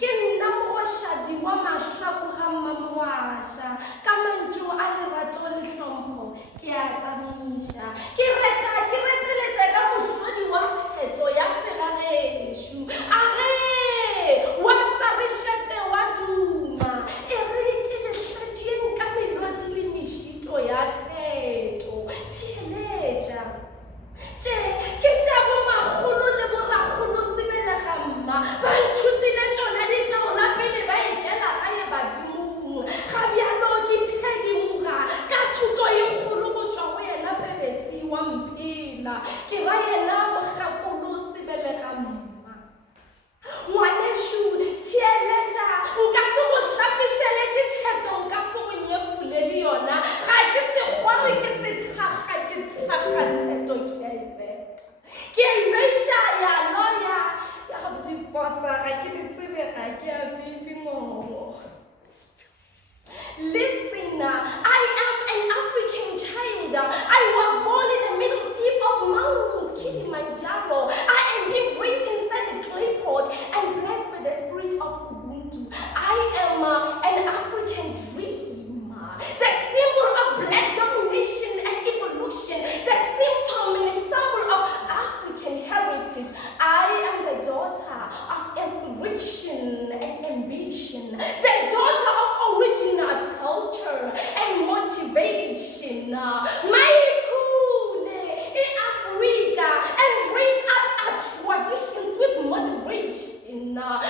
ke nna mogoshadi wa mahlako ga mmamoaša ka mantšu a lerato le hlompho ke a tsamiša ke reteletša ka mohlodi wa theto ya segagešo a ge wa sarišete wa duma e re ke lehladien ka melodi le mešito ya theto theeletša ke tša bomagolo le boragolo sebelega mma ba nthutile tšona ditaola pele ba ekela gae badimong ga bjalo ke thedimoga ka thuto e kgolo go tšwa go yena pebetsi wa mphela ke ra yena mogakolo sebelega mma ngwanešo theeletša nka se go hlapišeletše theto nka se go nyefule le yona ga ke segware ke sethakga ke thakga theto ke a ibeka ke a ibeša ya loya ya dipotsa ga ke di tsebe ga ke apedingogo. Listen, I am an African child. I was born in the middle tip of Mount Kilimanjaro. I am being raised inside the clay pot and blessed by the spirit of Ubuntu. I am an African dream, the symbol of black domination and evolution, the symptom and example of African heritage. I am the daughter of inspiration and ambition, the daughter of original culture and motivation. My cool in Africa and raise up our traditions with moderation. My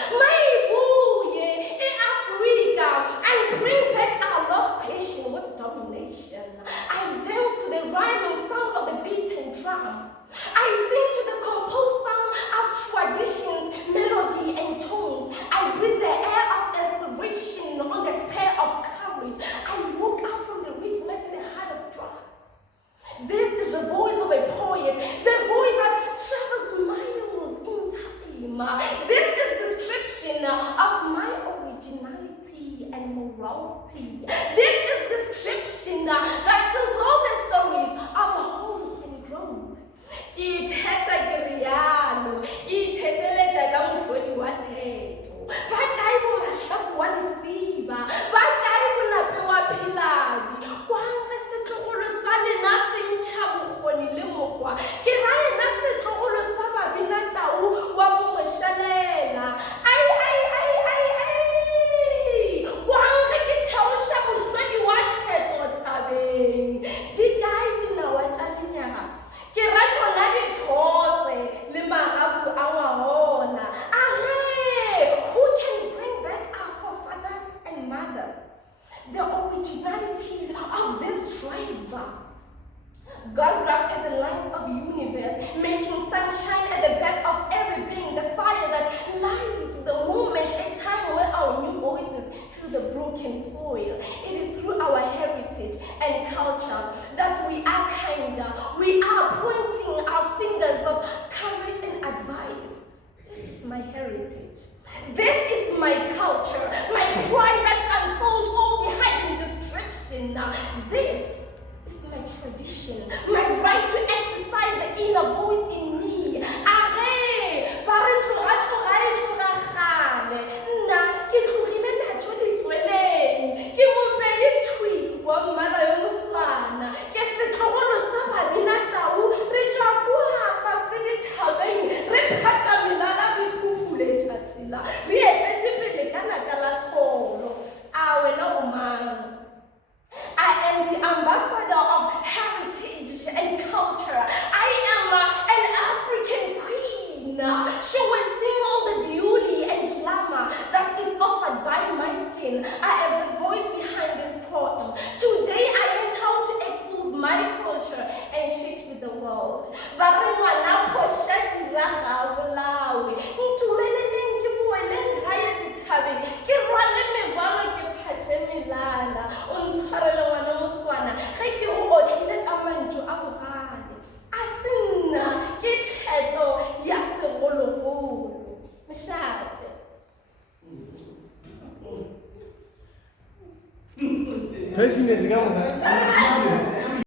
boy in Africa and bring back our lost patience with domination. I dance to the rhyming sound of the beat and drum. I sing to the composed sound of traditions, melody and tones. I breathe the air of inspiration on the spare of courage. I woke up from the rhythm in the heart of brass. This is the voice of a poet, the voice that traveled miles in time. This is description of my originality and morality. This is description that tells all the stories of hope and growth. Ke itheta ke rialo, ke itheteletša ka mohlodi wa theto. Ba kae bo mahlaku wa lesiba, ba kae bolape wa philadi, kwang ge setlogolo sa lena se ntšha bokgoni le mokgwa, ke ra yena setlogolo sa babina tau wa bomošalela. Kwang ge ke theoša mohlodi wa theto thabeng, di kae dinawa tša lenyaga, ke ra tšona dithotse le magapu a ngwagona. Who can bring back our forefathers and mothers, the originalities of this tribe? God grafted the lines of the universe, making sunshine at the back of every being, the fire that lights the moment, a time where our new voices heal the broken soil. It is through our heritage and culture that we are kinder. We are pointing our fingers of courage and advice. This is my heritage. This is my culture, my pride that unfolds all the hidden description. This is my tradition, my right to exercise the inner voice in me. Nna ke tlogile natso letsweleng, ke mopedi thwi wa mmala yo moswana, ke setlogolo sa babina tau, re tšwa kua fase dithabeng, re phatša melala re phufuletša tsela, re etetše pele ka naka la tholo. Wena o mang? I am the ambassador of heritage and culture. I am an African queen, showing all the beauty and glamour that is offered by my skin. I am the voice behind this poem. Today I learned how to expose my culture and share it with the world. Barengwana posha diraga bolawe, ntumeleleng ke boeleng gae dithabeng, ke rwale mebalo ke phatše melala, o ntshwarele ngwana moswana ge ke go otlile ka mantšu a bogale. A se nna ke theto ya segologolo. Mošate. 5 minutes, come on.